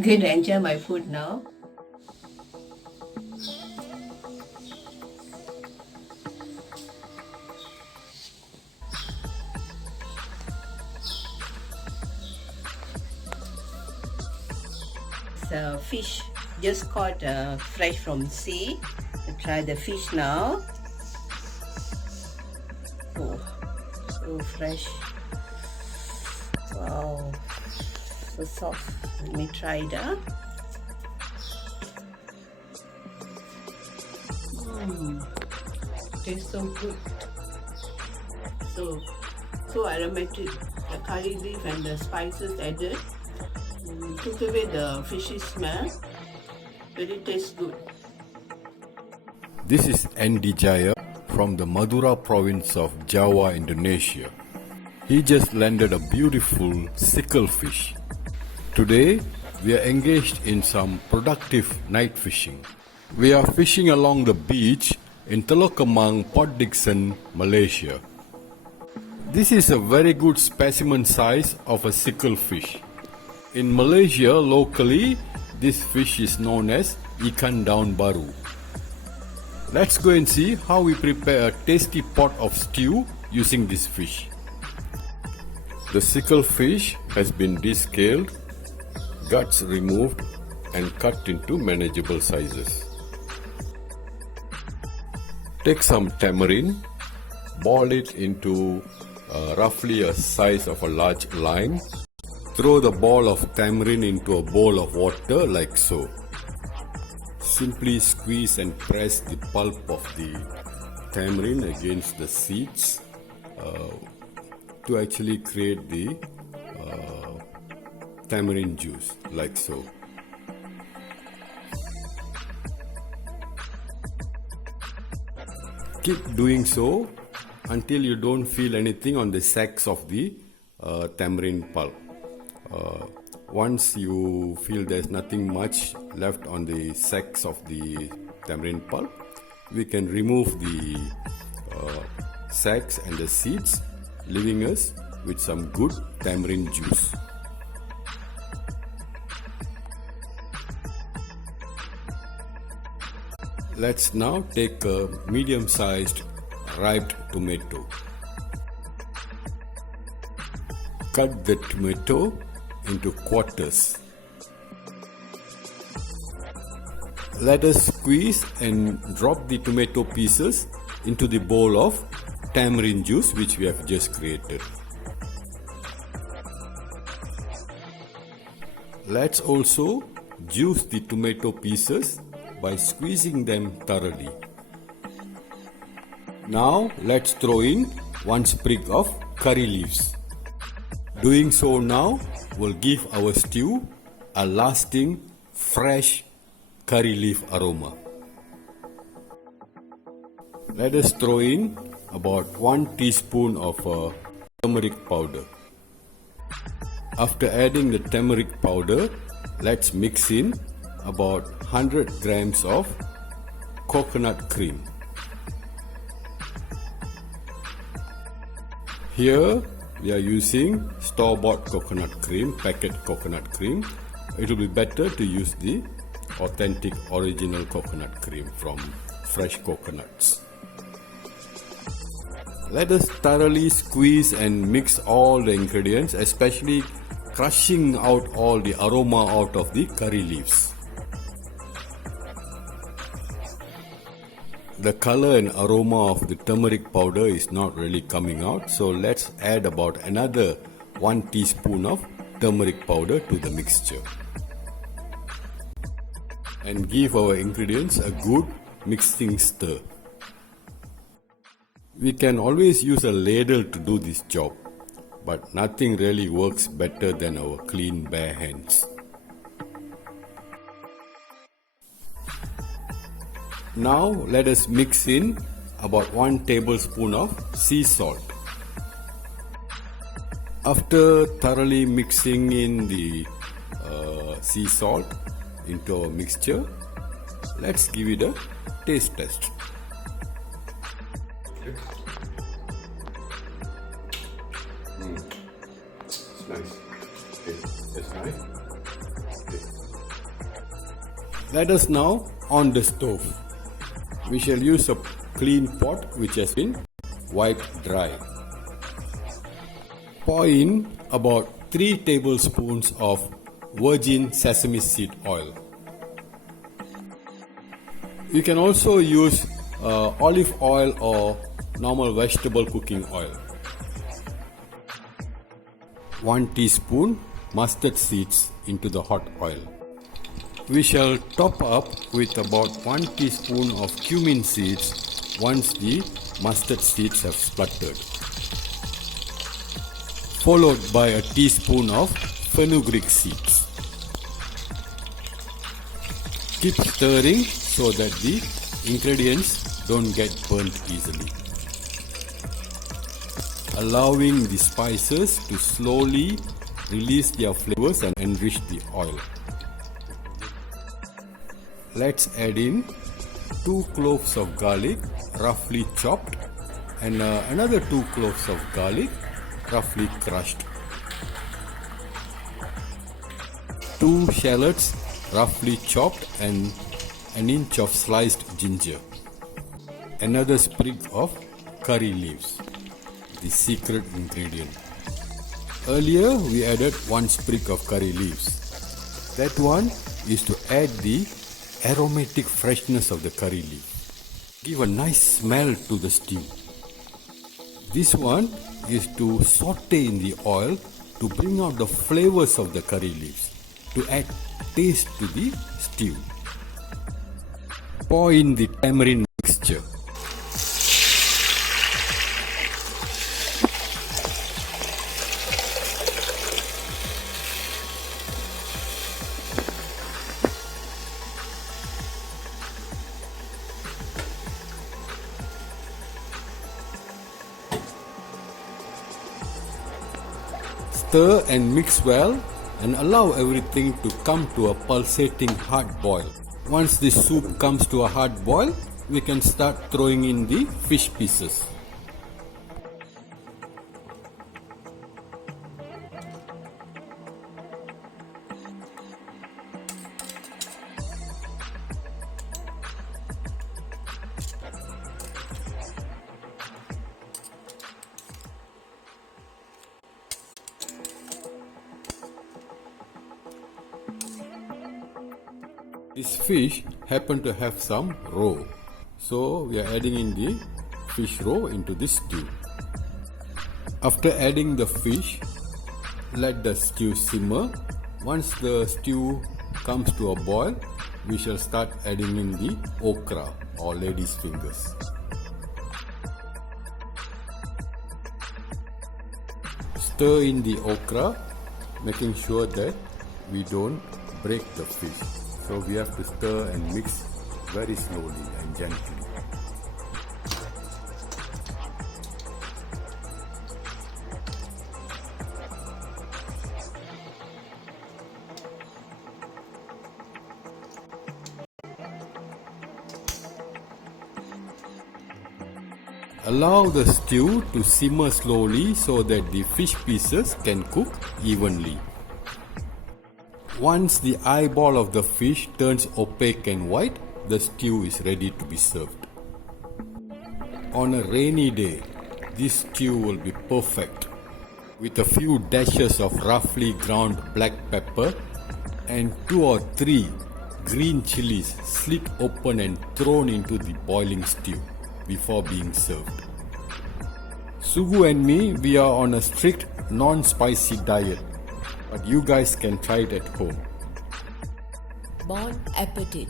Going to enjoy my food now. So fish just caught fresh from sea. Try the fish now. Oh, so fresh. Wow, so soft. Let me try it out. Tastes so good. So aromatic. The curry leaf and the spices added took away the fishy smell. Really tastes good. This is Andy Jaya from the Madura province of Java, Indonesia. He just landed a beautiful sickle fish. Today, we are engaged in some productive night fishing. We are fishing along the beach in Teluk Kemang, Port Dickson, Malaysia. This is a very good specimen size of a sickle fish. In Malaysia, locally, this fish is known as Ikan Daun baru. Let's go and see how we prepare a tasty pot of stew using this fish. The sickle fish has been descaled, guts removed and cut into manageable sizes. Take some tamarind, boil it into roughly a size of a large lime. Throw the ball of tamarind into a bowl of water like so. Simply squeeze and press the pulp of the tamarind against the seeds to actually create the tamarind juice like so. Keep doing so until you don't feel anything on the sacks of the tamarind pulp. Once you feel there's nothing much left on the sacks of the tamarind pulp, we can remove the sacks and the seeds, leaving us with some good tamarind juice. Let's now take a medium-sized ripe tomato. Cut the tomato into quarters. Let us squeeze and drop the tomato pieces into the bowl of tamarind juice which we have just created. Let's also juice the tomato pieces by squeezing them thoroughly. Now let's throw in one sprig of curry leaves. Doing so now will give our stew a lasting, fresh curry leaf aroma. Let us throw in about 1 teaspoon of turmeric powder. After adding the turmeric powder, let's mix in about 100 grams of coconut cream. Here we are using store-bought coconut cream, packet coconut cream. It will be better to use the authentic original coconut cream from fresh coconuts. Let us thoroughly squeeze and mix all the ingredients, especially crushing out all the aroma out of the curry leaves. The color and aroma of the turmeric powder is not really coming out, so let's add about another 1 teaspoon of turmeric powder to the mixture and give our ingredients a good mixing stir. We can always use a ladle to do this job, but nothing really works better than our clean bare hands. Now let us mix in about 1 tablespoon of sea salt. After thoroughly mixing in the sea salt into our mixture, let's give it a taste test. It's nice. Okay, that's nice. Okay. Let us now on the stove. We shall use a clean pot which has been wiped dry. Pour in about 3 tablespoons of virgin sesame seed oil. You can also use olive oil or normal vegetable cooking oil. 1 teaspoon mustard seeds into the hot oil. We shall top up with about 1 teaspoon of cumin seeds once the mustard seeds have spluttered, followed by a teaspoon of fenugreek seeds. Keep stirring so that the ingredients don't get burnt easily. Allowing the spices to slowly release their flavors and enrich the oil. Let's add in 2 cloves of garlic roughly chopped and another 2 cloves of garlic roughly crushed. 2 shallots roughly chopped and an inch of sliced ginger. Another sprig of curry leaves, the secret ingredient. Earlier we added 1 sprig of curry leaves. That one is to add the aromatic freshness of the curry leaf. Give a nice smell to the stew. This one is to saute in the oil to bring out the flavors of the curry leaves, to add taste to the stew. Pour in the tamarind mixture. Stir and mix well and allow everything to come to a pulsating hard boil. Once the soup comes to a hard boil, we can start throwing in the fish pieces. This fish happened to have some roe, so we are adding in the fish roe into this stew. After adding the fish, let the stew simmer. Once the stew comes to a boil, we shall start adding in the okra or lady's fingers. Stir in the okra, making sure that we don't break the fish. So we have to stir and mix very slowly and gently. Allow the stew to simmer slowly so that the fish pieces can cook evenly. Once the eyeball of the fish turns opaque and white, the stew is ready to be served. On a rainy day, this stew will be perfect, with a few dashes of roughly ground black pepper and 2 or 3 green chilies slit open and thrown into the boiling stew before being served. Sugu and me, we are on a strict non-spicy diet, but you guys can try it at home. Bon appetit!